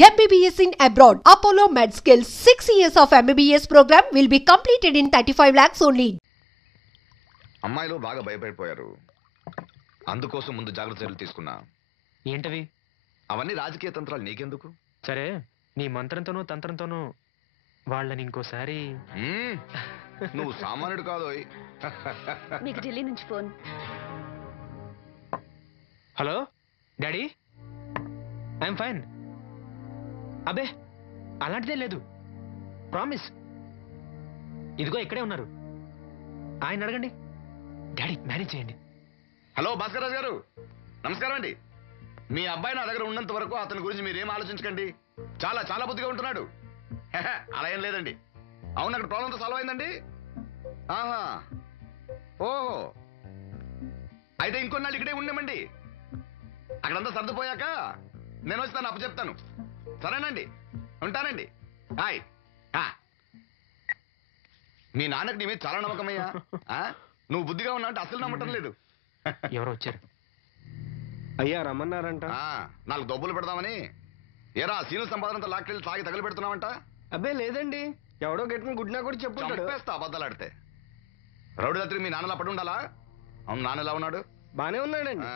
MBBS in abroad. Apollo MedSkill 6 years of MBBS program will be completed in 35 lakhs only. అమ్మాయిలు బాగా భయపడిపోయారు. అందుకోసం ముందు జాగ్రత్త చర్యలు తీసుకున్నా. ఏంటవి? అవన్నీ రాజకీయ తంత్రాలు నీకెందుకు? సరే, నీ మంత్రంతోనూ తంత్రంతోనూ వాళ్ళని ఇంకోసారి. నువ్వు సామాన్యుడు కాదోయ్. మీకు ఢిల్లీ నుంచి phone. Hello daddy, I'm fine. అబే అలాంటిదే లేదు, ప్రామిస్. ఇదిగో ఇక్కడే ఉన్నారు, ఆయన అడగండి. డాడీ మేనేజ్ చేయండి. హలో భాస్కర్ రాజు గారు, నమస్కారం అండి. మీ అబ్బాయి నా దగ్గర ఉన్నంత వరకు అతని గురించి మీరేం ఆలోచించకండి. చాలా చాలా బుద్ధిగా ఉంటున్నాడు. అలా ఏం లేదండి. అవును, అక్కడ ప్రాబ్లంతో సాల్వ్ అయిందండి. ఆహా, ఓహో, అయితే ఇంకొన్నాళ్ళు ఇక్కడే ఉండమండి. అక్కడంతా సర్దుపోయాక నేను వస్తాను, అప్పు చెప్తాను. సరేనండి, ఉంటానండి. హాయ్. మీ నాన్నకి నీ మీద చాలా నమ్మకమయ్యా. నువ్వు బుద్ధిగా ఉన్నావు అంటే అసలు నమ్మటం లేదు. ఎవరో వచ్చారు. అయ్యా రమ్మన్నారంట. 4 దొబ్బులు పెడదామని. ఏరా సీను సంపాదనంతా లాక్కెళ్ళి తాగి తగలు పెడుతున్నావంట? అబ్బే లేదండి, ఎవడో గట్టిన గుడ్నా కూడా చెప్పేస్తా అబద్ధాలు ఆడితే. రౌడీ రాత్రి మీ నాన్నలా పడి ఉండాలా? అవును, నాన్న ఎలా ఉన్నాడు? బానే ఉన్నాడండి.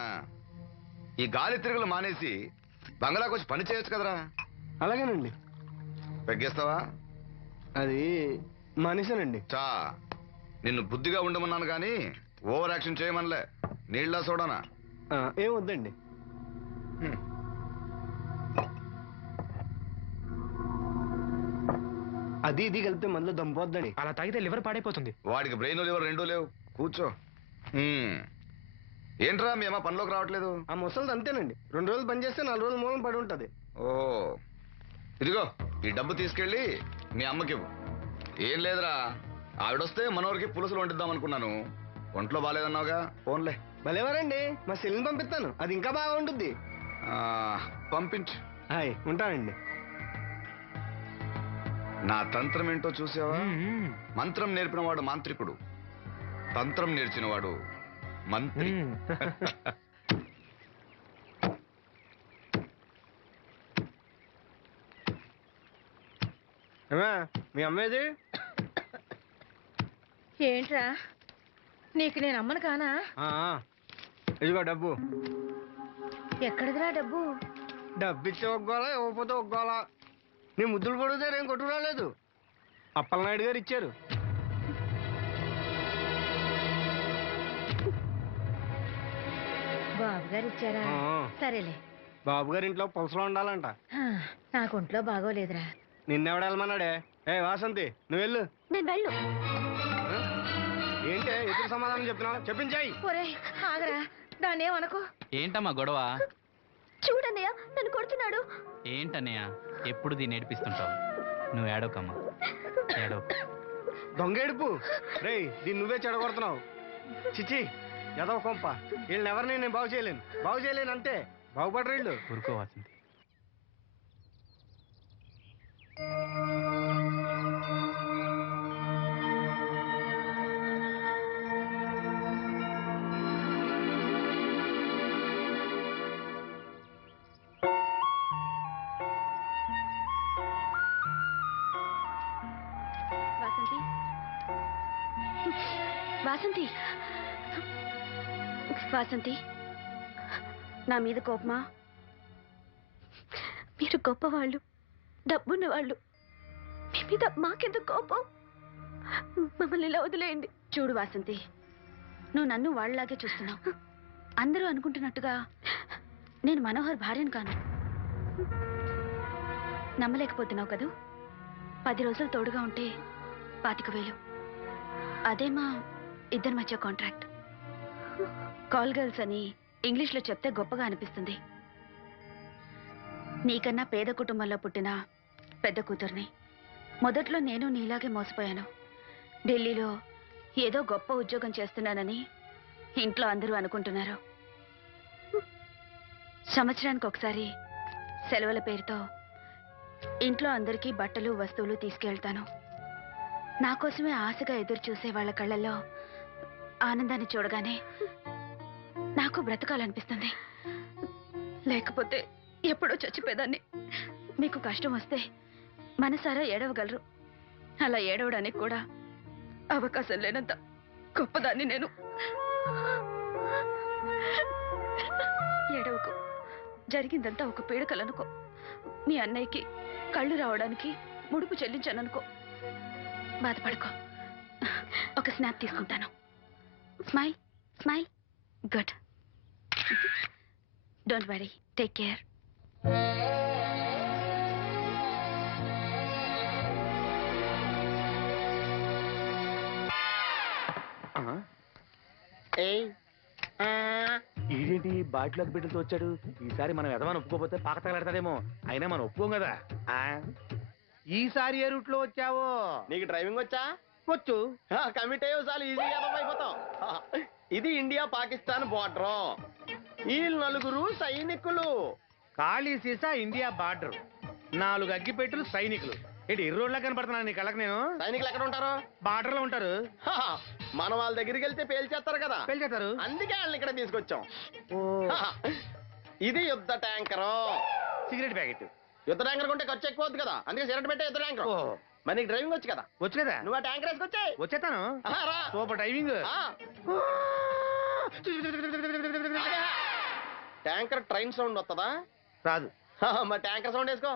ఈ గాలి తిరుగులు మానేసి బంగ్లాకి వచ్చి పని చేయొచ్చు కదరా. అలాగేనండి. పెగ్గేస్తావా? అది మానేశానండి. నిన్ను బుద్ధిగా ఉండమన్నాను కానీ ఓవర్ యాక్షన్ చేయమనలే. నీళ్ళ సోడానా? ఏం వద్దండి. అది ఇది కలిపితే మనలో దంపోద్దని. అలా తాగితే లివర్ పాడైపోతుంది. వాడికి బ్రెయిన్ లివర్ రెండూ లేవు. కూర్చో. ఏంట్రా మీ అమ్మ పనిలోకి రావట్లేదు? ఆ ముసలిది అంతేనండి, 2 రోజులు పని చేస్తే 4 రోజులు మూలం పడి ఉంటది. ఓ, ఇదిగో ఈ డబ్బు తీసుకెళ్ళి మీ అమ్మకివ్వు. ఏం లేదురా, ఆవిడొస్తే మనోరికి పులుసులు వండిద్దాం అనుకున్నాను. ఒంట్లో బాగాలేదన్నావుగా, ఫోన్లే. భలేవారండి, మా సెల్ని పంపిస్తాను, అది ఇంకా బాగా ఉంటుంది. పంపించు. హాయ్, ఉంటానండి. నా తంత్రం ఏంటో చూసావా? మంత్రం నేర్పినవాడు మాంత్రికుడు, తంత్రం నేర్చినవాడు మంత్రి. మీ అమ్మేది? ఏంట్రా, నీకు నేను అమ్మను కానా? ఇదిగో డబ్బు. ఎక్కడిదిరా డబ్బు? డబ్బు ఇచ్చే ఒగ్గోలా, ఇవ్వకపోతే ఒగ్గోలా. నీ ముద్దులు పడితే ఏం కొట్టు రాలేదు, అప్పలనాయుడు గారు ఇచ్చారు. బాబు గారు ఇచ్చారా? సరేలే. బాబు గారి ఇంట్లో పులసలో ఉండాలంట. నాకు ఒంట్లో బాగోలేదురా. నిన్నెవడ వెళ్ళమన్నాడే? వాసంతి, నువ్వు వెళ్ళు. నేను వెళ్ళు. ఏంటే ఎదురు సమాధానం చెప్తున్నావు? చెప్పించాయి. ఆగరా, దాన్ని ఏమనుకో. ఏంటమ్మా గొడవ? చూడన్నయ్య, నన్ను కొడుతున్నాడు. ఏంటన్నయ్య ఎప్పుడు దీన్ని ఏడిపిస్తుంటావు? నువ్వు ఏడవకమ్మా, ఏడవ. దొంగ ఏడుపు. రేయ్, దీన్ని నువ్వే చెడగొడుతున్నావు. చిచ్చి, ఎదవ కొంప. వీళ్ళని ఎవరిని నేను బాగు చేయలేను అంతే. బాగుపడరు వీళ్ళు. ఊరుకోవాల్సింది. వాసంతి, వాసంతి, నా మీద కోపమా? మీరు గొప్పవాళ్ళు, డబ్బున్న వాళ్ళు, మీ మీద మాకెందుకు కోపం? మమ్మల్ని ఇలా వదిలేయండి. చూడు వాసంతి, నువ్వు నన్ను వాళ్ళలాగే చూస్తున్నావు. అందరూ అనుకుంటున్నట్టుగా నేను మనోహర్ భార్యను కాను. నమ్మలేకపోతున్నావు కదూ? 10 రోజులు తోడుగా ఉంటే 25,000. అదే మా ఇద్దరి మధ్య కాంట్రాక్ట్. కాల్ గర్ల్స్ అని ఇంగ్లీష్లో చెప్తే గొప్పగా అనిపిస్తుంది. నీకన్నా పేద కుటుంబంలో పుట్టిన పెద్ద కూతుర్ని. మొదట్లో నేను నీలాగే మోసపోయాను. ఢిల్లీలో ఏదో గొప్ప ఉద్యోగం చేస్తున్నానని ఇంట్లో అందరూ అనుకుంటున్నారు. సంవత్సరానికి ఒకసారి సెలవుల పేరుతో ఇంట్లో అందరికీ బట్టలు వస్తువులు తీసుకెళ్తాను. నా కోసమే ఆశగా ఎదురు చూసే వాళ్ళ కళ్ళల్లో ఆనందాన్ని చూడగానే నాకు బ్రతకాలనిపిస్తుంది. లేకపోతే ఎప్పుడో చచ్చిపోయేదాన్ని. మీకు కష్టం వస్తే మనసారా ఏడవగలరు. అలా ఏడవడానికి కూడా అవకాశం లేనంత గొప్పదాన్ని నేను. ఏడవకు, జరిగిందంతా ఒక పీడకలనుకో. మీ అన్నయ్యకి కళ్ళు రావడానికి ముడుపు చెల్లించాననుకో. బాధపడుకో. ఒక స్నాప్ తీసుకుంటాను. Smile smile. Good. Don't worry, take care. ఇదేంటి బాటిలోకి బిడ్డలతో వచ్చాడు? ఈసారి మనం ఎదమని ఒప్పుకోపోతే పాక తగలడతాడేమో. అయినా మనం ఒప్పుకోం కదా. ఈసారి ఏ రూట్ లో వచ్చావో? నీకు డ్రైవింగ్ వచ్చా? వచ్చు. కమిట్ అయ్యో చాలు, ఈజీగా అయిపోతాం. ఇది ఇండియా పాకిస్తాన్ బోర్డర్. ఈ 4 సైనికులు. ఖాళీ సీసా ఇండియా బార్డర్, 4 అగ్గిపెట్టులు సైనికులు. ఏంటి ఇర్రోడ్లా కనపడుతున్నాను నీ కళ్ళకి నేను? సైనికులు ఎక్కడ ఉంటారు? బార్డర్ లో ఉంటారు. మనం వాళ్ళ దగ్గరికి వెళ్తే పేల్చేస్తారు కదా, పెళ్తారు. అందుకే వాళ్ళని ఇక్కడ తీసుకొచ్చాం. ఇది యుద్ధ ట్యాంకరు. Cigarette packet. యుద్ధ ట్యాంకర్ కొంటే ఖర్చు ఎక్కువ అవుతుంది కదా, అందుకే సిగరెట్ పెట్టే యుద్ధ ట్యాంకర్. మరి నీకు డ్రైవింగ్ వచ్చు కదా? వచ్చు కదా. నువ్వు ఆ ట్యాంకర్ వేసుకొచ్చాయి. వచ్చేస్తాను. Super driving. Tanker train sound వస్తుందా? రాదు. మరి ట్యాంకర్ సౌండ్ వేసుకో.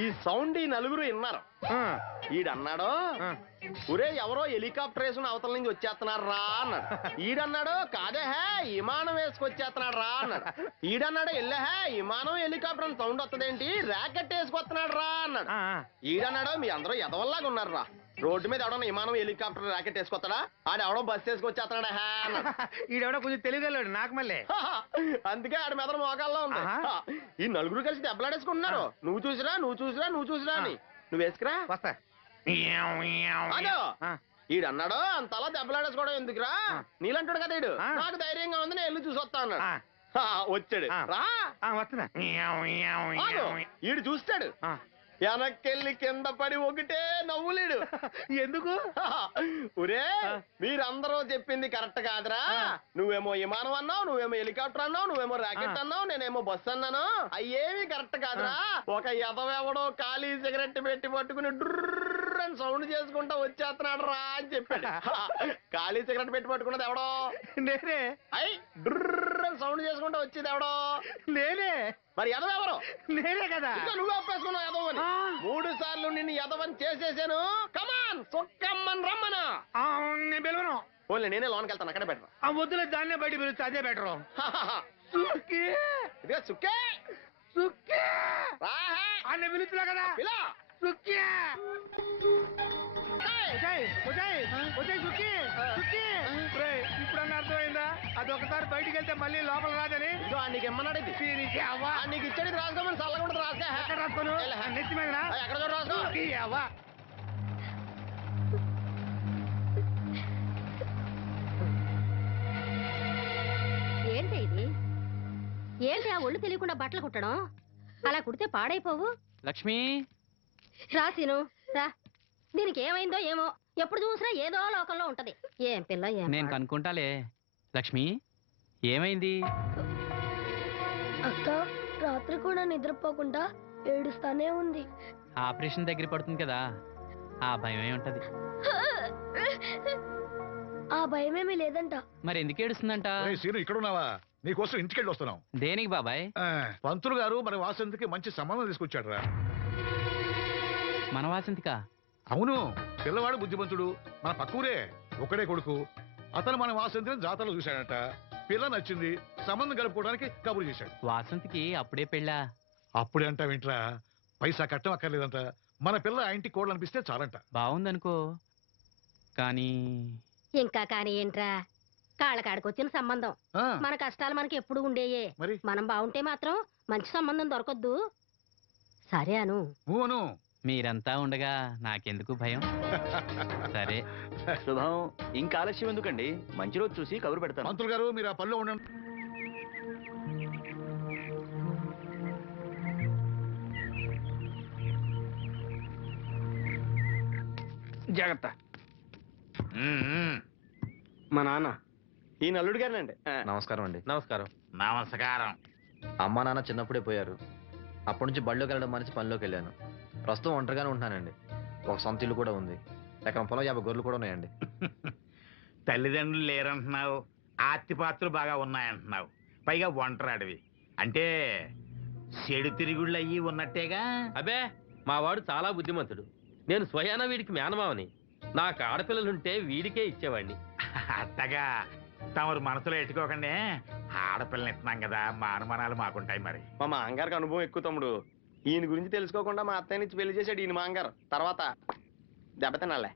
ఈ సౌండ్ ఈ 4 విన్నారు. ఈడన్నాడు, ఒరే ఎవరో హెలికాప్టర్ వేసుకుని అవతల నుంచి వచ్చేస్తున్నారు రా అన్నాడు. ఈడన్నాడు, కాదే హే విమానం వేసుకొచ్చేస్తున్నాడు రా అన్నాడు. ఈడన్నాడు, ఎల్లహే విమానం హెలికాప్టర్ అని సౌండ్ వస్తుందేంటి, ర్యాకెట్ వేసుకొస్తున్నాడు రా అన్నాడు. ఈడన్నాడు, మీ అందరూ ఎదవల్లాగా ఉన్నారు రా, రోడ్డు మీద ఎవడన్నా విమానం హెలికాప్టర్ ర్యాకెట్ వేసుకొస్తాడా? ఆడెవడో బస్సు వేసుకొచ్చేస్తున్నాడా హే అన్నాడు. ఈడెవడో కొంచెం తెలియగలడు నాకు మళ్ళీ. అందుకే ఆడ మెదడు మోకాల్లో ఉంది. ఈ 4 కలిసి దెబ్బలాడేసుకుంటున్నారు. నువ్వు చూసిరా అని. నువ్వు వేసుకురా. వస్తా. ఈడన్నాడు, అంతలా దెబ్బలాడేసుకోవడం ఎందుకురా, నీలంటాడు కదా ఈడు. నాకు ధైర్యంగా ఉంది, నేను వెళ్ళి చూసి వస్తా అన్నాడు. వచ్చాడు రా. వస్తున్నా. ఈడు చూస్తాడు, వెనక్కెళ్ళి కింద పడి ఒకటే నవ్వులేడు. ఎందుకు? ఒరే మీరందరూ చెప్పింది కరెక్ట్ కాదురా, నువ్వేమో విమానం అన్నావు, నువ్వేమో హెలికాప్టర్ అన్నావు, నువ్వేమో రాకెట్ అన్నావు, నేనేమో బస్సు అన్నాను. అయ్యేమి కరెక్ట్ కాదురా. ఒక ఎదవెవడో ఖాళీ సిగరెట్ పెట్టి పట్టుకుని డ్రర్ అని సౌండ్ చేసుకుంటా వచ్చేస్తున్నాడు రా అని చెప్పాడు. ఖాళీ సిగరెట్ పెట్టి పట్టుకున్నది ఎవడో? నేనే. అయ్యి డ్రర్ అని సౌండ్ చేసుకుంటా వచ్చేది ఎవడో? నేనే. మరి ఎదవెవరు? నేనే కదా. నువ్వు ఒప్పేసుకున్నావు ఎదవని. 3 సార్లు నిన్ను ఎదవని చేసేసాను. కమాన్ సుక్కమ్మని రమ్మను. నేను పిలవను. ఓన్లీ నేనే లోనికి వెళ్తాను, అక్కడే బెటర్. వద్దులే, దాన్నే బయట పిలుస్తా, అదే బెటరు. ఇదిగా సుక్కే సుక్కే అన్న పిలుస్తున్నా కదా. సుక్కే ఇప్పుడన్నా అర్థమైందా? అది ఒకసారి బయటికి వెళ్తే మళ్ళీ లోపల రాదని. నీకు ఇమ్మన్నాడు, నీకు ఇచ్చేది రాసుకోమని చల్లకుండా రాసుకో. ఎక్కడ రాసుకోను? నెత్తి మీద. ఎక్కడ చూడ రాసుకో. ఏంటి ఇది? ఏంటి ఆ ఒళ్ళు తెలియకుండా బట్టలు కుట్టడం? అలా కుడితే పాడైపోవు. లక్ష్మి రాసిను రా. దీనికి ఏమైందో ఏమో, ఎప్పుడు చూసినా ఏదో లోకంలో ఉంటది. ఏం పిల్ల ఏం. నేను కనుక్కుంటాలే. లక్ష్మి ఏమైంది? అక్క రాత్రి కూడా నిద్రపోకుండా ఏడుస్తానే ఉంది. ఆపరేషన్ దగ్గర పడుతుంది కదా, ఆ భయమే ఉంటది. ఆ భయమేమీ లేదంట. మరి ఎందుకు ఏడుస్తుందంట? ఇక్కడ ఉన్నావా? నీకోసం ఇంటికెళ్ళి వస్తున్నాం. దేనికి బాబాయ్? పంతులు గారు మరి వాసంతికి మంచి సంబంధం తీసుకొచ్చాడు రా. మన వాసంతికా? అవును, పిల్లవాడు బుద్ధిమంతుడు, మన పక్కూరే, ఒకడే కొడుకు. అతను మన వాసంతిని జాతరలో చూశాడట. పిల్ల నచ్చింది, సంబంధం కలుపుకోవడానికి కబురు చేశాడు. వాసంతికి అప్పుడే పెళ్ళా? అప్పుడే అంటావేంట్రా? పైసా కట్టం అక్కర్లేదంట. మన పిల్ల ఆ ఇంటికి కోడలనిపిస్తే చాలంట. బాగుందనుకో, కానీ ఇంకా కానీ ఏంట్రా, కాళ్ళకాడికొచ్చిన సంబంధం. మన కష్టాలు మనకి ఎప్పుడు ఉండేయే. మనం బాగుంటే మాత్రం మంచి సంబంధం దొరకొద్దు. సరే అను. మీరంతా ఉండగా నాకెందుకు భయం? సరే శుభం. ఇంకా ఆలస్యం ఎందుకండి, మంచి రోజు చూసి కబురు పెడతాను. మంత్రులు గారు మీరు ఆ పనిలో ఉండండి. జాగ్రత్త. మా నాన్న ఈ నల్లుడు గారినండి. నమస్కారం అండి. నమస్కారం. నమస్కారం. అమ్మా నాన్న చిన్నప్పుడే పోయారు. అప్పటి నుంచి బళ్ళోకి వెళ్ళడం మనిషి పనిలోకి వెళ్ళాను. ప్రస్తుతం ఒంటరిగానే ఉంటున్నానండి. ఒక సొంత ఇల్లు కూడా ఉంది. ఎకరం పొలం 50 గొర్రెలు కూడా ఉన్నాయండి. తల్లిదండ్రులు లేరంటున్నావు, ఆస్తిపాత్రులు బాగా ఉన్నాయంటున్నావు, పైగా ఒంటరాడివి అంటే చెడు తిరుగుళ్ళు అయ్యి ఉన్నట్టేగా. అబే మా వాడు చాలా బుద్ధిమంతుడు. నేను స్వయాన వీడికి మేనమావని. నాకు ఆడపిల్లలుంటే వీడికే ఇచ్చేవాడిని. అట్టగా తమరు మనసులో ఎట్టుకోకండి. ఆడపిల్లని ఇస్తున్నాం కదా, మా అనుమానాలు మాకుంటాయి. మరి మా మాంగారికి అనుభవం ఎక్కువ తమ్ముడు. ఈయన గురించి తెలుసుకోకుండా మా అత్తయ్య నుంచి పెళ్లి చేశాడు ఈయన మాంగారు. తర్వాత దెబ్బతినాలే.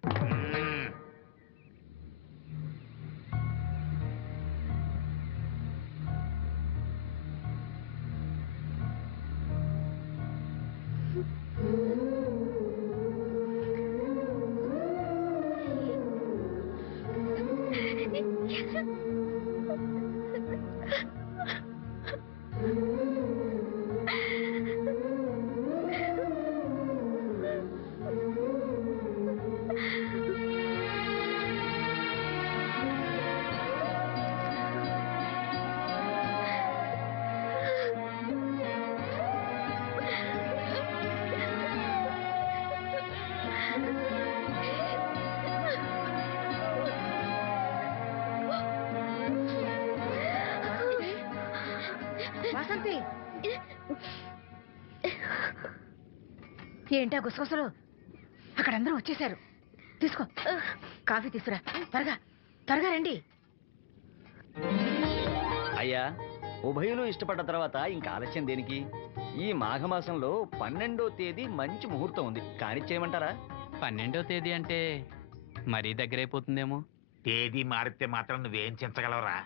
వాసంతి, ఏంటా గుసగుసలు? అక్కడ అందరూ వచ్చేసారు. తీసుకో, కాఫీ తీసుకురా. త్వరగా త్వరగా రండి. అయ్యా, ఉభయులు ఇష్టపడ్డ తర్వాత ఇంకా ఆలస్యం దేనికి? ఈ మాఘమాసంలో 12వ తేదీ మంచి ముహూర్తం ఉంది. కానిచ్చేయమంటారా? 12వ తేదీ అంటే మరీ దగ్గరైపోతుందేమో. తేదీ మారితే మాత్రం నువ్వేం చించగలవురా?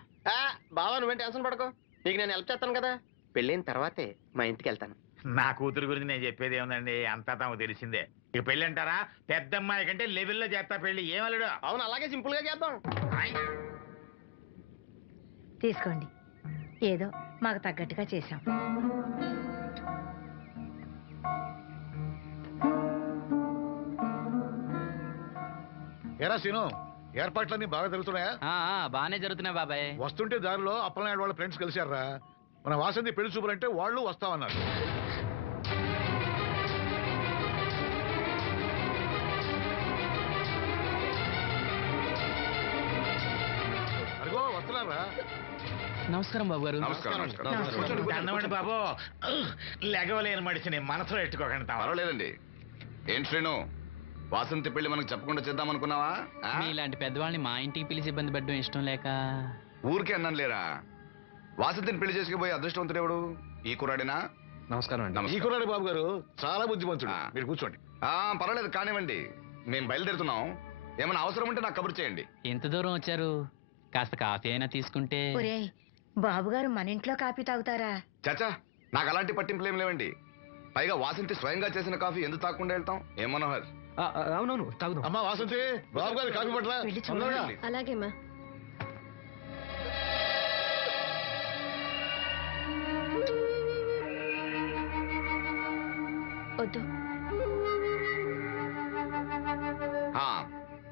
బావా నువ్వేం టెన్షన్ పడకో, నీకు నేను హెల్ప్ చేస్తాను కదా. పెళ్ళైన తర్వాతే మా ఇంటికి వెళ్తాను. నా కూతురు గురించి నేను చెప్పేది ఏముందండి, అంతా తమకు తెలిసిందే. ఇక పెళ్ళి అంటారా, పెద్దమ్మాయి కంటే లెవెల్లో చేస్తా పెళ్లి. ఏమలుడు? అవును, అలాగే సింపుల్ గా చేద్దాం. తీసుకోండి, ఏదో మాకు తగ్గట్టుగా చేశాం. ఏరా సీను, ఏర్పాట్లన్నీ బాగా జరుగుతున్నాయా? బాగానే జరుగుతున్నాయి బాబాయ్. వస్తుంటే దారిలో అప్పలనాయుడు వాళ్ళ ఫ్రెండ్స్ కలిశారా? మన వాసంతి పెళ్లి చూపులంటే వాళ్ళు వస్తామన్నారు. అదిగో వస్తున్నారా? నమస్కారం బాబు గారు. దండమండి బాబు. లెగవలేని మడిచిని మనసులో ఎట్టుకోకండి. పర్వాలేదండి. ఏం శ్రీను, వాసంతి పెళ్లి మనకు చెప్పకుండా చేద్దాం అనుకున్నావా? ఇలాంటి పెద్దవాళ్ళని మా ఇంటికి పిలిచి ఇబ్బంది పెట్టడం ఇష్టం లేక ఊరికే అన్నాను లేరా. వాసంతిని పెళ్లి చేసుకుపోయే అదృష్టవంతుడు ఎవడు? ఈ కుర్రాడినా? నమస్కారం అండి. ఈ కుర్రాడి బాబు గారు చాలా బుద్ధిమంతుడు. మీరు కూర్చోండి. పర్వాలేదు కానివ్వండి, మేము బయలుదేరుతున్నాం. ఏమైనా అవసరం ఉంటే నాకు కబురు చేయండి. ఎంత దూరం వచ్చారు? కాస్త కాఫీ అయినా తీసుకుంటే. బాబుగారు మన ఇంట్లో కాఫీ తాగుతారా? చాచా, నాకు అలాంటి పట్టింపులు ఏం లేవండి. పైగా వాసంతి స్వయంగా చేసిన కాఫీ ఎందుకు తాకుండా వెళ్తాం? ఏం మనోహర్? అవునవును, తాగుదాం. అమ్మా వాసంతి, బాబు గారు కాఫీ పట్ల. అలాగేమ్మా. వద్దు.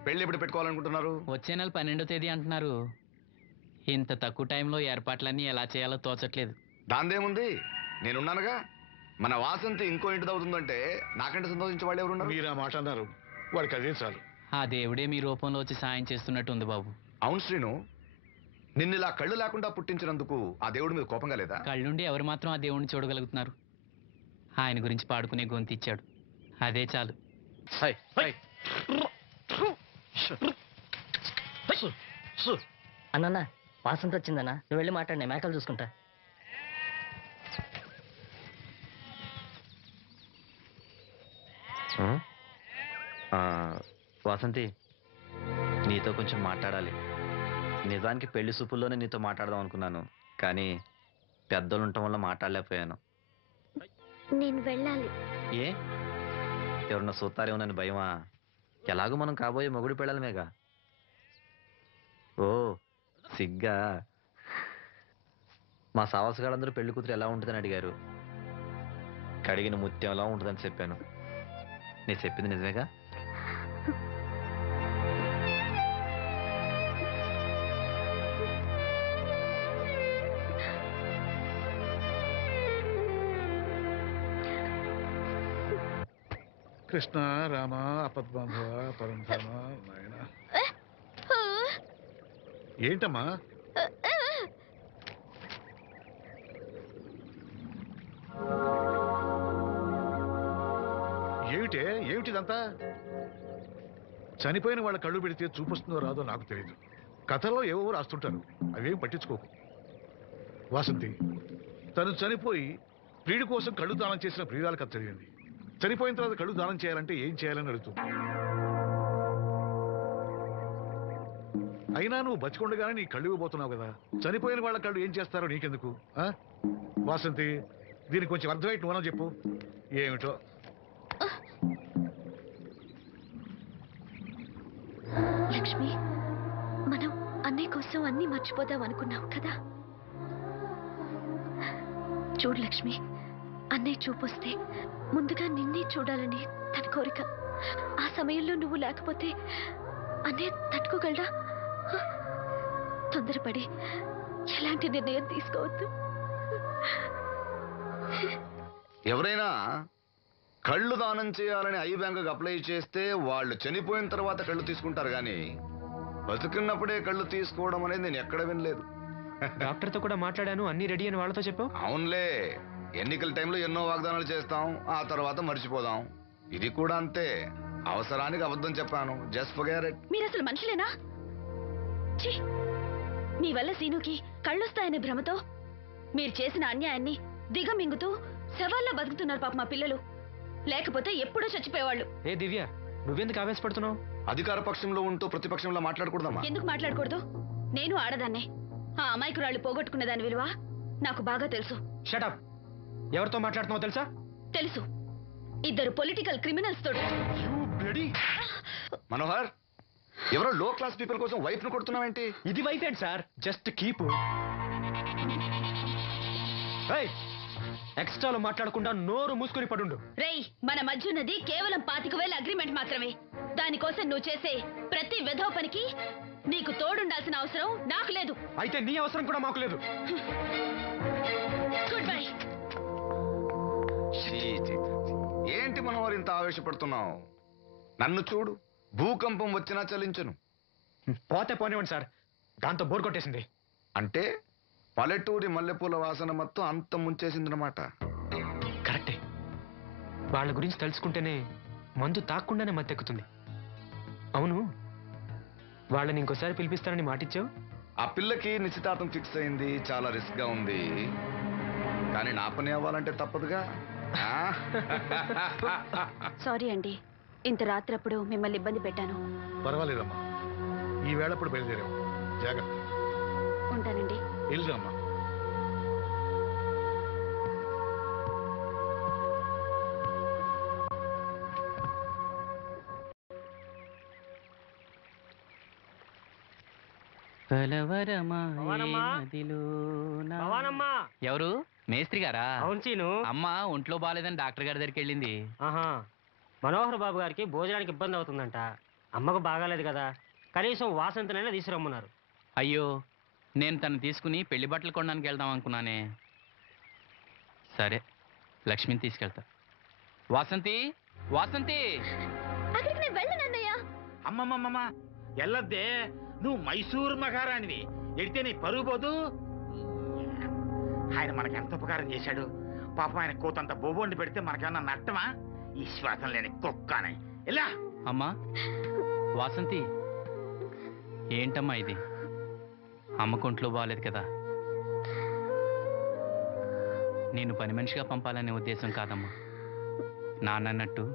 పెళ్లి ఎప్పుడు పెట్టుకోవాలనుకుంటున్నారు? వచ్చే నెల 12వ తేదీ అంటున్నారు. ఇంత తక్కువ టైంలో ఏర్పాట్లన్నీ ఎలా చేయాలో తోచట్లేదు. దాందేముంది, నేనున్నానుగా. మన వాసంతి ఇంకో ఇంటిది అవుతుందంటే నాకంటే సంతోషించే వాళ్ళు ఎవరున్నారు? మీరు ఆ మాట అన్నారు, వాడికి అదే చాలు. ఆ దేవుడే మీ రూపంలో వచ్చి సాయం చేస్తున్నట్టు ఉంది బాబు. అవును శ్రీను, నిన్ను ఇలా కళ్ళు లేకుండా పుట్టించినందుకు ఆ దేవుడి మీద కోపంగా లేదా? కళ్ళుండి ఎవరు మాత్రం ఆ దేవుడిని చూడగలుగుతున్నారు? ఆయన గురించి పాడుకునే గొంతు ఇచ్చాడు, అదే చాలు. అన్న వాసంత వచ్చిందన్నా, నువ్వు వెళ్ళి మాట్లాడినా మేకలు చూసుకుంటా. వాసంతి, నీతో కొంచెం మాట్లాడాలి. నిజానికి పెళ్లి సూపుల్లోనే నీతో మాట్లాడదాం అనుకున్నాను, కానీ పెద్దలు ఉండటం వల్ల మాట్లాడలేకపోయాను. నేను వెళ్ళాలి. ఏ, ఎవరన్నా సూతారేమోనని భయమా? ఎలాగో మనం కాబోయే మొగుడు పెళ్ళాలమేగా. ఓ సిగ్గా? మా సావాసగాళ్ళందరూ పెళ్లి కూతురు ఎలా ఉంటుందని అడిగారు. కడిగిన ముత్యం ఎలా ఉంటుందని చెప్పాను. నేను చెప్పింది నిజమేగా? కృష్ణ రామ అపద్బాంధవ పరంధామ నాయన. ఏంటమ్మా? ఏమిటిదంతా? చనిపోయిన వాళ్ళ కళ్ళు పెడితే చూపొస్తుందో రాదో నాకు తెలియదు. కథలో ఏవో రాస్తుంటారు, అవేం పట్టించుకోకు. వాసంతి తను చనిపోయి ప్రియుడి కోసం కళ్ళు దానం చేసిన ప్రియురాల కథ చదివింది. చనిపోయిన తర్వాత కళ్ళు దానం చేయాలంటే ఏం చేయాలని అడుగుతుంది. అయినా నువ్వు బతికొండగానే నీ కళ్ళు ఇవ్వబోతున్నావు కదా, చనిపోయిన వాళ్ళ కళ్ళు ఏం చేస్తారో నీకెందుకు? వాసంతి, దీనికి కొంచెం అర్థమైతే నువ్వనో చెప్పు. ఏమిటో లక్ష్మి, మనం అన్నయ్య కోసం అన్నీ మర్చిపోదాం అనుకున్నాం కదా. చూడు లక్ష్మి, అన్నయ్య చూపొస్తే ముందుగా నిన్నే చూడాలని తన కోరిక. ఆ సమయంలో నువ్వు లేకపోతే అన్నయ్య తట్టుకోగలడా? తొందరపడి ఎలాంటి నిర్ణయం తీసుకోవద్దు. ఎవరైనా కళ్ళు దానం చేయాలని ఐ బ్యాంకుకి అప్లై చేస్తే వాళ్ళు చనిపోయిన తర్వాత కళ్ళు తీసుకుంటారు, కానీ బతుకున్నప్పుడే కళ్ళు తీసుకోవడం అనేది నేను ఎక్కడ వినలేదు. డాక్టర్తో కూడా మాట్లాడాను, అన్ని రెడీ అని వాళ్ళతో చెప్పావు. అవునులే, ఎన్నికల టైంలో ఎన్నో వాగ్దానాలు చేస్తాం, ఆ తర్వాత మర్చిపోదాం. ఇది కూడా అంతే, అవసరానికి అబద్ధం చెప్పాను. Just forget it. మీరు అసలు మనుషులేనా? ఛీ! మీ వల్ల సీనుకి కళ్ళొస్తాయనే భ్రమతో మీరు చేసిన అన్యాయాన్ని దిగమింగుతూ శవాల్లో బతుకుతున్నారు పాప మా పిల్లలు. లేకపోతే ఎప్పుడూ చచ్చిపోయేవాళ్ళు. ఏ దివ్య, నువ్వెందుకు ఆవేశపడుతున్నావు? అధికార పక్షంలో ఉంటూ ప్రతిపక్షంలో మాట్లాడకూడదమ్మా. ఎందుకు మాట్లాడకూడదు? నేను ఆడదాన్నే. ఆ అమాయకురాళ్ళు పోగొట్టుకున్న దాని విలువ నాకు బాగా తెలుసు. షటప్. ఎవరితో మాట్లాడుతున్నావు తెలుసా? తెలుసు. ఇద్దరు పొలిటికల్ క్రిమినల్స్ తోటి. మనోహర్, ఎవరో లో క్లాస్ పీపుల్ కోసం వైఫ్ ను కొడుతున్నావేంటి? ఇది వైఫ్ ఏంటి సార్? Just keep. ఎక్స్ట్రాలో మాట్లాడకుండా నోరు మూసుకొని పడుండు. రేయ్, మన మధ్య ఉన్నది కేవలం 25,000 అగ్రిమెంట్ మాత్రమే. దానికోసం నువ్వు చేసే ప్రతి వెధవ పనికి నీకు తోడుండాల్సిన అవసరం నాకు లేదు. అయితే నీ అవసరం కూడా మాకు లేదు. Good bye. ఏంటి మనోహర్ ఇంత ఆవేశపడుతున్నావు? నన్ను చూడు, భూకంపం వచ్చినా చలించను. పోతే పోనివ్వండి సార్, దాంతో బోర్ కొట్టేసింది. అంటే పల్లెటూరి మల్లెపూల వాసన మొత్తం అంత ముంచేసిందనమాట. కరెక్టే. వాళ్ళ గురించి తెలుసుకుంటేనే మందు తాక్కుండానే మత్తెక్కుతుంది. అవును, వాళ్ళని ఇంకోసారి పిలిపిస్తానని మాటిచ్చావు. ఆ పిల్లకి నిశ్చితార్థం ఫిక్స్ అయింది, చాలా రిస్క్ గా ఉంది. కానీ నా పని అవ్వాలంటే తప్పదుగా. సారీ అండి, ఇంత రాత్రప్పుడు మిమ్మల్ని ఇబ్బంది పెట్టాను. పర్వాలేదమ్మా, ఈ వేళప్పుడు బయలుదేరావు. జాగ్రత్త. ఉంటానండి. వెళ్దామా. ఎవరు? మేస్త్రి గారా? అవును సీను. అమ్మ ఒంట్లో బాగాలేదని డాక్టర్ గారి దగ్గరికి వెళ్ళింది. ఆహా, మనోహర్ బాబు గారికి భోజనానికి ఇబ్బంది అవుతుందంట. అమ్మకు బాగాలేదు కదా, కనీసం వాసంతనైనా తీసుకురమ్మన్నారు. అయ్యో, నేను తను తీసుకుని పెళ్లి బట్టలు కొనడానికి వెళ్దాం అనుకున్నానే. సరే, లక్ష్మిని తీసుకెళ్తా. వాసంతి, వాసంతి. అమ్మమ్మమ్మ, ఎల్లద్దే, నువ్వు మైసూరు మహారాణివి. ఎడితే నీ పరుగు పోదు. ఆయన మనకి ఎంత ఉపకారం చేశాడు. పాపం ఆయన కోతంత బొబ్బొండి పెడితే మనకేమన్నా నష్టమా? ఈ శ్వాసం లేని కుక్కనే. ఇలా అమ్మా. వాసంతి, ఏంటమ్మా ఇది? అమ్మకుంట్లో బాగాలేదు కదా. నేను పని మనిషిగా పంపాలనే ఉద్దేశం కాదమ్మా. నాన్నన్నట్టు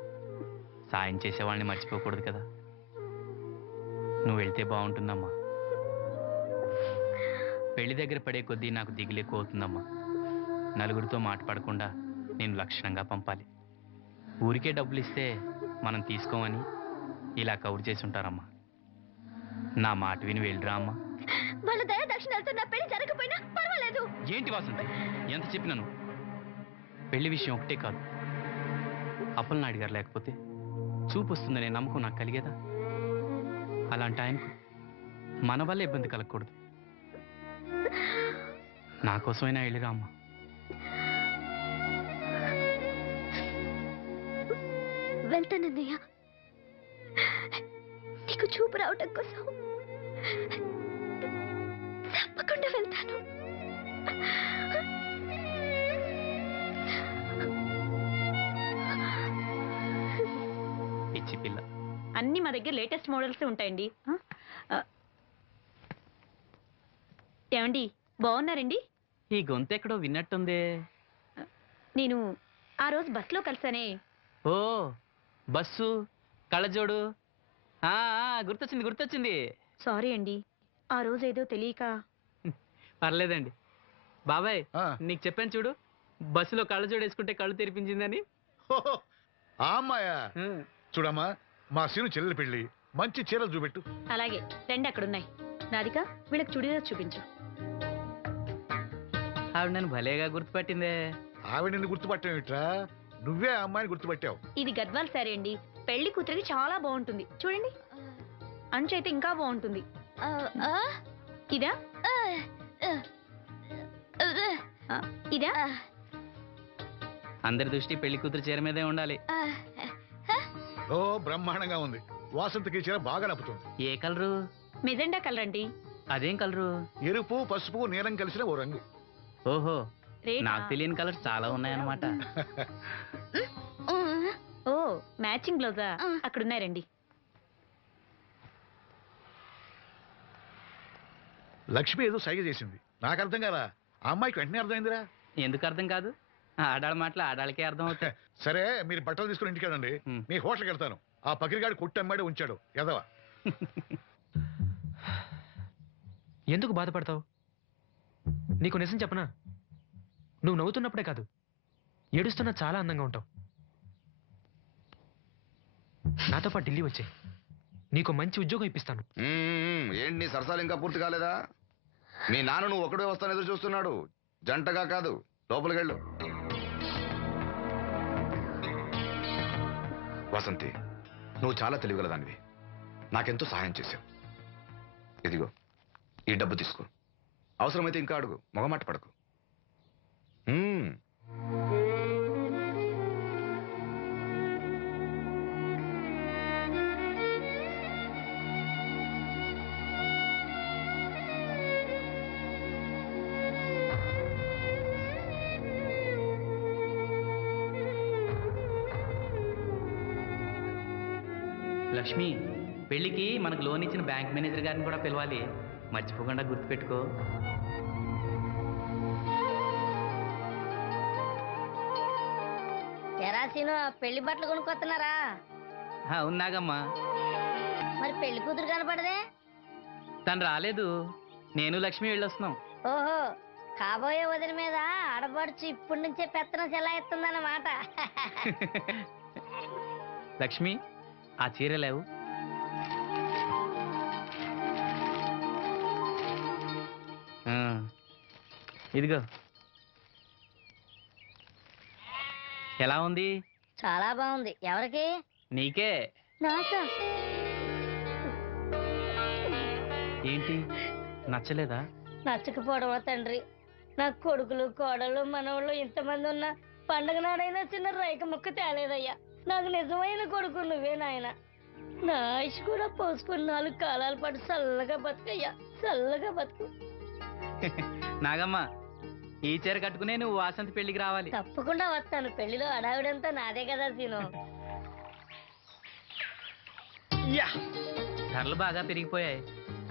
సాయం చేసేవాళ్ళని మర్చిపోకూడదు కదా. నువ్వు వెళ్తే బాగుంటుందమ్మా. పెళ్లి దగ్గర పడే కొద్దీ నాకు దిగులెక్కువ అవుతుందమ్మా. నలుగురితో మాట పడకుండా నేను లక్షణంగా పంపాలి. ఊరికే డబ్బులు ఇస్తే మనం తీసుకోమని ఇలా కౌరు చేసి ఉంటారమ్మా. నా మాట విని వెళ్ళిరా అమ్మా. వాళ్ళ దయ దక్షిణాలతో నా పెళ్లి జరగకపోయినా పర్వాలేదు. ఏంటి వాసంతి, ఎంత చెప్పినాను? పెళ్లి విషయం ఒకటే కాదు, అప్పలనాయుడు గారు లేకపోతే చూపు వస్తుందనే నమ్మకం నాకు కలిగేదా? అలాంటి ఆయనకు మన వల్ల ఇబ్బంది కలగకూడదు. నా కోసమైనా వెళ్ళిరా అమ్మా. వెళ్తానన్నయ్య. నీకు చూపు రావటం కోసం తప్పకుండా వెళ్తాను. పిచ్చి పిల్ల. అన్ని మా దగ్గర లేటెస్ట్ మోడల్స్ ఉంటాయండి. ఏమండి బాగున్నారండి? ఈ గొంతు ఎక్కడో విన్నట్టుందే. నేను ఆ రోజు బస్సులో కలిసానే. ఓ బస్సు కళ్ళజోడు. గుర్తొచ్చింది గుర్తొచ్చింది. సారీ అండి, ఆ రోజు ఏదో తెలియక. పర్లేదండి. బాబాయ్ నీకు చెప్పాను చూడు, బస్సులో కళ్ళజోడు వేసుకుంటే కళ్ళు తెరిపించిందని. ఆ అమ్మాయా? చూడమ్మా, మా సీను చెల్లెలు పెళ్లి, మంచి చీరలు చూపెట్టు. అలాగే రెండు అక్కడున్నాయి. రాధిక వీళ్ళకి చుడిదార్ చూపించు. ఆవిడ నన్ను భలేగా గుర్తుపట్టిందే. ఆవిడ నిన్ను గుర్తుపట్టావిట్రా? నువ్వే ఆ అమ్మాయిని గుర్తుపట్టావు. ఇది గద్వాల్ సారీ అండి, పెళ్లి కూతురికి చాలా బాగుంటుంది. చూడండి, అంచు అయితే ఇంకా బాగుంటుంది. ఇదా ఇదా? అందరి దృష్టి పెళ్లి కూతురు చీర మీదే ఉండాలి. ఓ బ్రహ్మాండంగా ఉంది. వాసంతకి చీర బాగా నప్పుతుంది. ఏ కలరు? మెజెండా కలర్ అండి. అదేం కలరు? ఎరుపు పసుపు నీలం కలిసిన ఓ రంగు. ఓహో, నాకు తెలియని కలర్స్ చాలా ఉన్నాయన్నమాట. ఓ మ్యాచింగ్ బ్లౌజా? అక్కడున్నారండి. లక్ష్మి ఏదో సైగ చేసింది, నాకు అర్థం కాదా? ఆ అమ్మాయికి వెంటనే అర్థమైందిరా. ఎందుకు అర్థం కాదు? ఆడాళ్ళ మాటలు ఆడాళ్ళకే అర్థం అవుతాయి. సరే, మీరు బట్టలు తీసుకుని ఇంటికి వెళ్ళండి. మీ హోటల్కి వెళ్తాను. ఆ పకిరిగాడు కొట్టి అమ్మాడే ఉంచాడు ఎదవా. ఎందుకు బాధపడతావు? నీకు నిజం చెప్పనా, నువ్వు నవ్వుతున్నప్పుడే కాదు, ఏడుస్తున్నా చాలా అందంగా ఉంటావు. నాతో పాటు ఢిల్లీ వచ్చే, నీకు మంచి ఉద్యోగం ఇప్పిస్తాను. ఏంటి నీ సరసాలు ఇంకా పూర్తి కాలేదా? మీ నాన్న నువ్వు ఒకడే వస్తాను ఎదురు చూస్తున్నాడు, జంటగా కాదు. లోపలికి వెళ్ళు. వసంతి, నువ్వు చాలా తెలివిగలదానివి, నాకెంతో సహాయం చేశావు. ఇదిగో ఈ డబ్బు తీసుకో, అవసరమైతే ఇంకా అడుగు, మొగమాట పడకు. లక్ష్మి, పెళ్లికి మనకు లోన్ ఇచ్చిన బ్యాంక్ మేనేజర్ గారిని కూడా పిలవాలి, మర్చిపోకుండా గుర్తుపెట్టుకో. తెరాసీను పెళ్లి బట్టలు కొనుక్కొస్తున్నారా? ఉన్నాగమ్మా. మరి పెళ్లి కూతురు కనపడదే? తను రాలేదు, నేను లక్ష్మి వెళ్ళొస్తున్నాం. ఓహో, కాబోయే వదిన మీద ఆడబడుచు ఇప్పటి నుంచే పెత్తనం చెలాయిస్తుందన్నమాట. లక్ష్మి, ఆ చీర లేవు. ఇదిగో. ఎలా ఉంది? చాలా బాగుంది. ఎవరికి? నీకే. నాకా? ఏంటి, నచ్చలేదా? నచ్చకపోవడమా తండ్రి? నాకు కొడుకులు కోడలు మనవాళ్ళు ఇంతమంది ఉన్నా పండగ నాడైనా చిన్న రైక ముక్క తేలేదయ్యా. నాకు నిజమైన కొడుకు నువ్వే నాయన. నా ఆయుష్ కూడా పోసుకుని 4 కాలాల పాటు చల్లగా బతుకయ్యా, చల్లగా బతుకు. నాగమ్మ, ఈ చీర కట్టుకునే నువ్వు వాసంతి పెళ్లికి రావాలి. తప్పకుండా వస్తాను. పెళ్లిలో అడావిడంతా నాదే కదా సీను. ధరలు బాగా పెరిగిపోయాయి,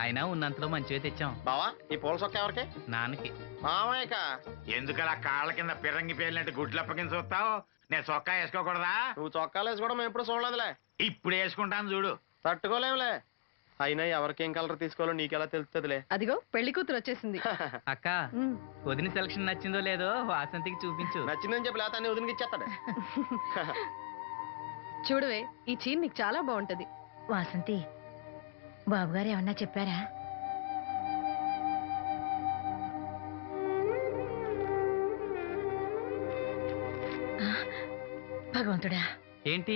అయినా ఉన్నంతలో మంచివే తెచ్చాం. బావా, ఈ పూల సొక్క ఎవరికి? నాన్నకి. మామయ్యక. ఎందుకలా కాళ్ళ కింద పిరంగి పేలినట్టు గుడ్లప్పకింద చూస్తావు? నేను చొక్కా వేసుకోకూడదా? నువ్వు చొక్కాలు వేసుకోవడం మేము ఎప్పుడు చూడలేదులే. ఇప్పుడు వేసుకుంటాను చూడు. తట్టుకోలేములే. అయినా ఎవరికేం కలర్ తీసుకోవాలో నీకెలా తెలుస్తుందిలే. అదిగో పెళ్లి కూతురు వచ్చేసింది. అక్క, వదిన సెలక్షన్ నచ్చిందో లేదో వాసంతికి చూపించు. నచ్చిందని చెప్పి లేత అన్ని వదినకి ఇచ్చేస్తాడు. చూడవే, ఈ చీర నీకు చాలా బాగుంటది. వాసంతి, బాబుగారు ఏమన్నా చెప్పారా? భగవంతుడా, ఏంటి?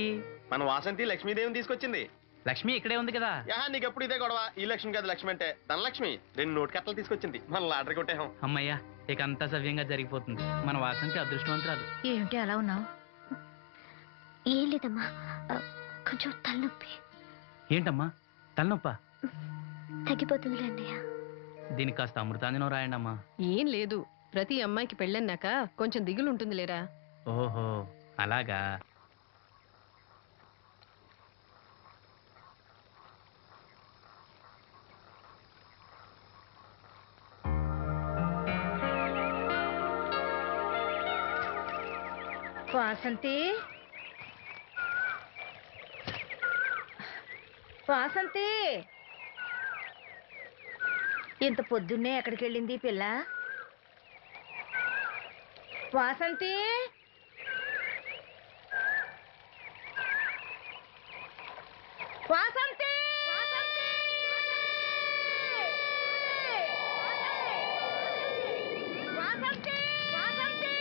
మన వాసంతి లక్ష్మీదేవిని తీసుకొచ్చింది. లక్ష్మి ఇక్కడే ఉంది కదా. నీకు ఎప్పుడు ఇదే గొడవ. ఈ లక్ష్మి కాదు, లక్ష్మి అంటే ధనలక్ష్మి. 2 నోటు కట్టలు తీసుకొచ్చింది. మన లాటరీ కొట్టేహం. అమ్మయ్యా, ఇక అంతా సవ్యంగా జరిగిపోతుంది. మన వాసంతి అదృష్టవంతురాలు. ఏమిటి అలా ఉన్నావు? ఏం లేదమ్మా, కొంచెం తలనొప్పి. ఏంటమ్మా తలనొప్ప? తగ్గిపోతుందిలే అన్నయ్య. దీనికి కాస్త అమృతాంజనం రాయండి అమ్మా. ఏం లేదు, ప్రతి అమ్మాయికి పెళ్ళన్నాక కొంచెం దిగులు ఉంటుంది లేరా. ఓహో అలాగా. వాసంతి, వాసంతి, ఇంత పొద్దున్నే ఎక్కడికి వెళ్ళింది పిల్ల? వాసంతి, వాసంతి, వాసంతి, వాసంతి.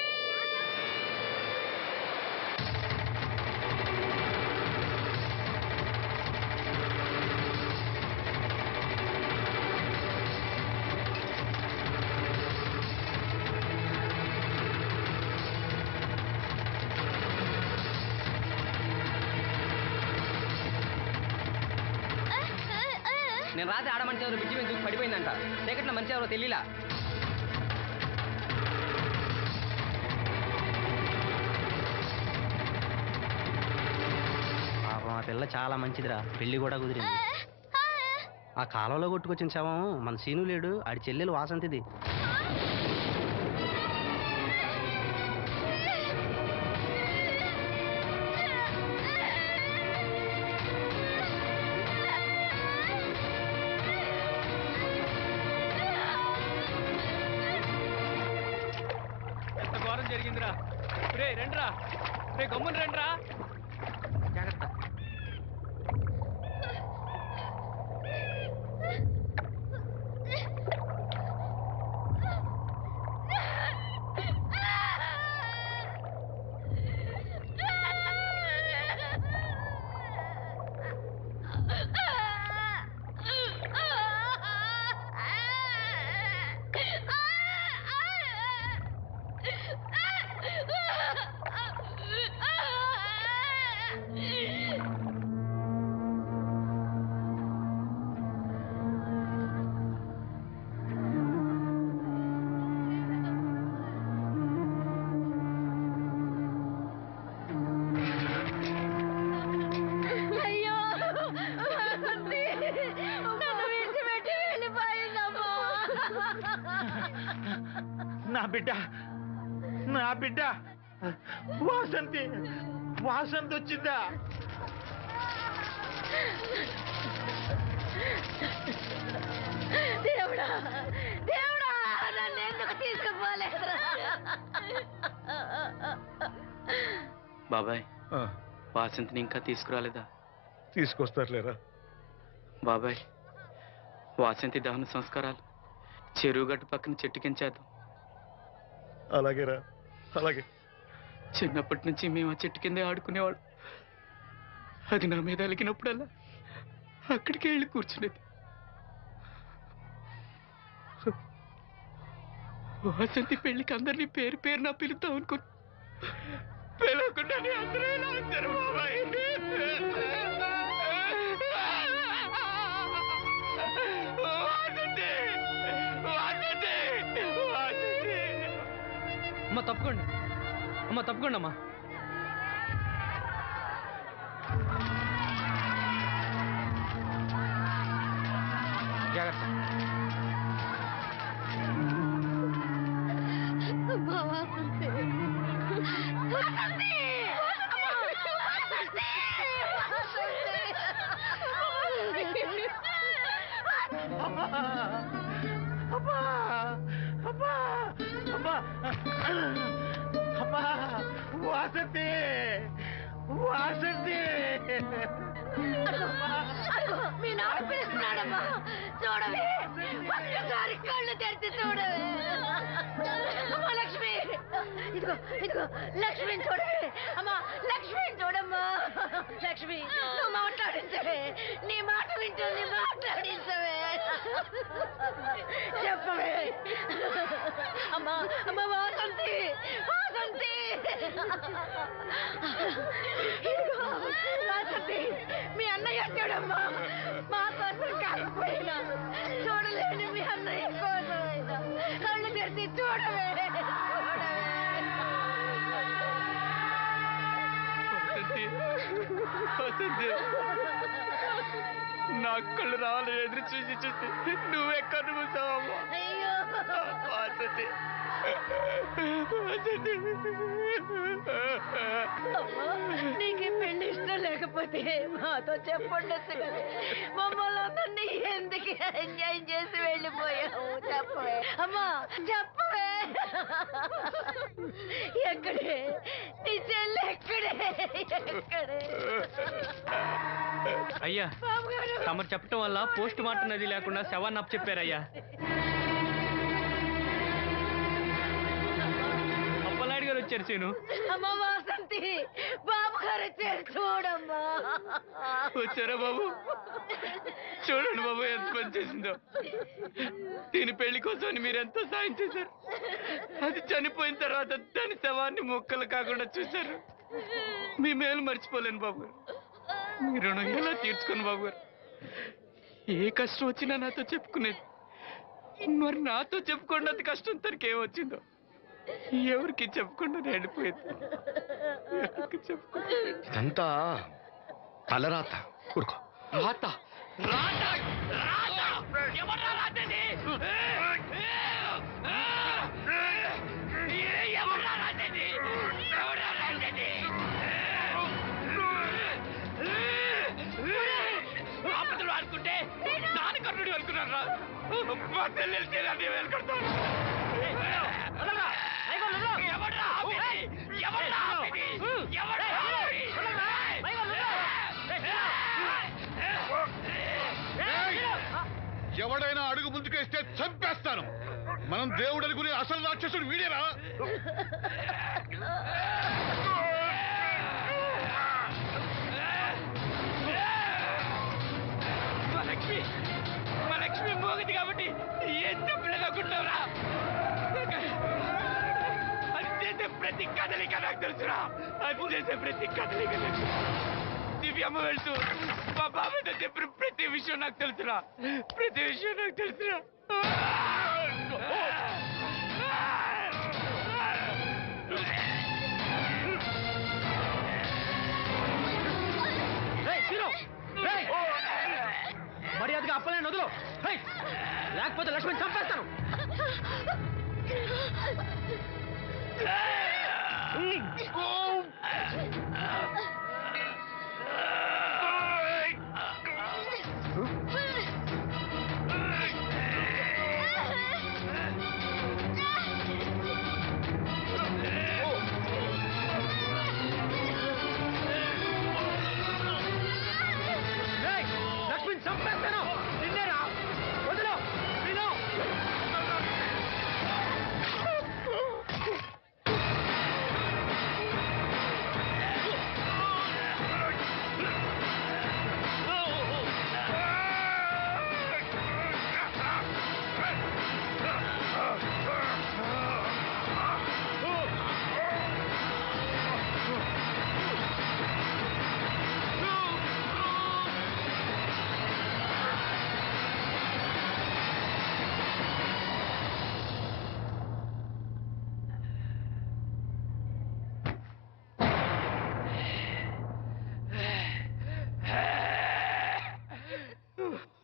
నేను రాత్రి ఆడమంటే ఎవరు బిడ్డి మీద దూకి పడిపోయిందంట. చీకట్లో మంచి ఎవరో తెలియలా. పాపం ఆ పిల్ల చాలా మంచిదిరా, పెళ్లి కూడా కుదిరింది. ఆ కాలంలో కొట్టుకొచ్చిన శవం మన సీను లేడు, ఆడి చెల్లెలు వాసంతిది. జరిగిందిరా. రే రండిరా, రే గమ్మున రండిరా. జాగ్రత్త. నా బిడ్డ, నా బిడ్డ వాసంతి, వాసంతి వచ్చిందా? దేవుడా, దేవుడా, నన్ను ఎందుకు తీసుకుపోలేదురా? బాబాయ్, వాసంతిని ఇంకా తీసుకురాలేదా? తీసుకొస్తారులేరా. బాబాయ్, వాసంతి దహన సంస్కారాలు చెరువు గట్టు పక్కన చెట్టు కించేద్దాం. అలాగేరా, అలాగే. చిన్నప్పటి నుంచి మేము ఆ చెట్టు కిందే ఆడుకునేవాడు. అది నా మీద అలిగినప్పుడల్లా అక్కడికే వెళ్ళి కూర్చునేది. వాసంతి పెళ్లికి అందరినీ పేరు పేరు నా పిలుతాం అనుకుని పిలవకుండానే అందరూ ఇలా వచ్చారు బాబాయ్. అమ్మ తప్పుకోండి, అమ్మ తప్పుకోండి అమ్మా. జాగ్రత్త. వాసంతి, వాసంతి. మీ నాన్న పిలుస్తున్నాడమ్మా, చూడవే, ఒక్కసారి కళ్ళు తెరిచి చూడవే. అమ్మా లక్ష్మి, ఇదిగో ఇదిగో లక్ష్మిని చూడవే. అమ్మా లక్ష్మిని చూడమ్మా. లక్ష్మి, నువ్వు మాట్లాడించవే, నీ మాట వింటుంది, మాట్లాడించవే, చెప్పవే. అమ్మా అమ్మ వాసంతి, వాసంతి. ఇదిగో, వాసంతి, మీ అన్నయ్య వచ్చాడమ్మా. మా కోసం కాకపోయినా చూడలేని మీ అన్నయ్య కోసమైనా కళ్ళు తెరిచి చూడవే. నా కళ్ళు రావాలి ఎదురు చూసి చూసి నువ్వెక్కడ మూసావమ్మా. నీకు పెళ్లి ఇష్టం లేకపోతే మాతో చెప్పండొచ్చు కదా. మమ్మల్ని అందరినీ ఎందుకు ఎంజాయ్ చేసి వెళ్ళిపోయావు? చెప్పవే అమ్మా, చెప్పవే. ఎక్కడే నీ చెల్లి? ఎక్కడే? అయ్యా, తమరు చెప్పటం వల్ల పోస్ట్ మార్టం నది లేకుండా శవాన్ని అప్పచెప్పారయ్యా. అప్పలాడి గారు వచ్చారు సీను. అమ్మ వాసంతి, బాబు గారు వచ్చారు, చూడమ్మా. వచ్చారా బాబు? చూడండి బాబు ఎంత పని చేసిందో. దీని పెళ్లి కోసం మీరు ఎంతో సాయం చేశారు. అది చనిపోయిన తర్వాత దాని శవాన్ని ముక్కలు కాకుండా చూశారు. మీ మేలు మర్చిపోలేను బాబు గారు. మీ రుణం ఎలా తీర్చుకోను బాబు గారు. ఏ కష్టం వచ్చినా నాతో చెప్పుకునేది. మరి నాతో చెప్పుకోండి అంత కష్టం తనకి ఏమొచ్చిందో ఎవరికి చెప్పకుండా వెళ్ళిపోయింది. ఇదంతా తలరాత. ఊరుకో. రాత రాత రాత ఎవరా రాతది? ఎవరా రాతది? ఎవరా రాతది? ఆపదలు అనుకుంటే నాన్న కర్ణుడు అనుకున్నారా? మా చెల్లెలు చెల్లి వెళ్ళుకుంటాను. ఎవరా ఎవరా ఎవరా ఎవడైనా అడుగు ముందుకేస్తే చంపేస్తాను. మనం దేవుడు అనుకునే అసలు రాక్షసుడు వీడేరా? మా లక్ష్మి మోగది కాబట్టి ఏం తప్పులేకుంటావురా? అది చేసే ప్రతి కదలిక నాకు తెలుసురా. అది చేసే ప్రతి కదలిక తెలుసు. దివ్యమ్మ వెళ్తూ మా బాబాయ్తో చెప్పిన ప్రతి విషయం నాకు తెలుసురా. ప్రతి విషయం నాకు తెలుసురా. మర్యాదగా అప్పలేని వదులు, లేకపోతే లక్ష్మణ్ చంపేస్తాను. లక్ష్మణ్ చంపేస్తాను. నిన్నేరా, వదులు.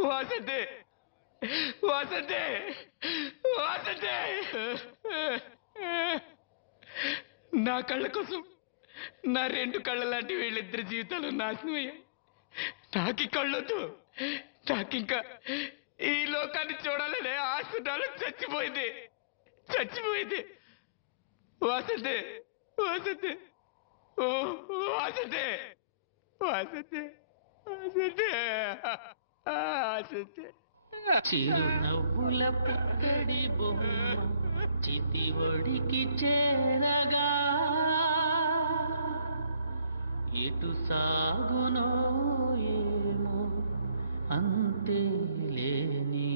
వాసంతి, వాసంతి, వాసంతి. నా కళ్ళ కోసం నా రెండు కళ్ళ లాంటి వీళ్ళిద్దరి జీవితాలు నాశనం అయ్యాయి. నాకి కళ్ళొద్దు. నాకింకా ఈ లోకాన్ని చూడాలనే ఆశ నాలో చచ్చిపోయింది. వాసంతి, వాసంతి, ఓ వాసంతి, వాసంతి, వాసంతి. చిరునవ్వుల పుత్తడి బొమ్మ చితి ఒడికి చేరగా ఎటు సాగునో ఏమో అంతే లేని